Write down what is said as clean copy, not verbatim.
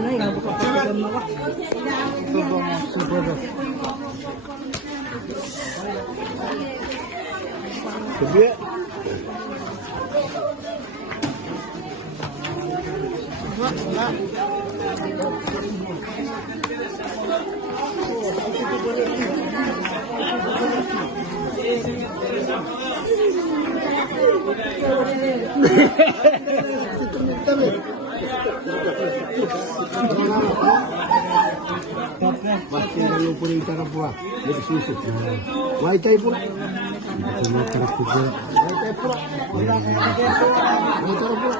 na nga buka pa na ba. Ito ba mo super. Sige. Wala. Masih ada punya cara buat jadi susu. Wifi pula. Punya cara pula. Wifi pula. Wifi pula. Wifi pula.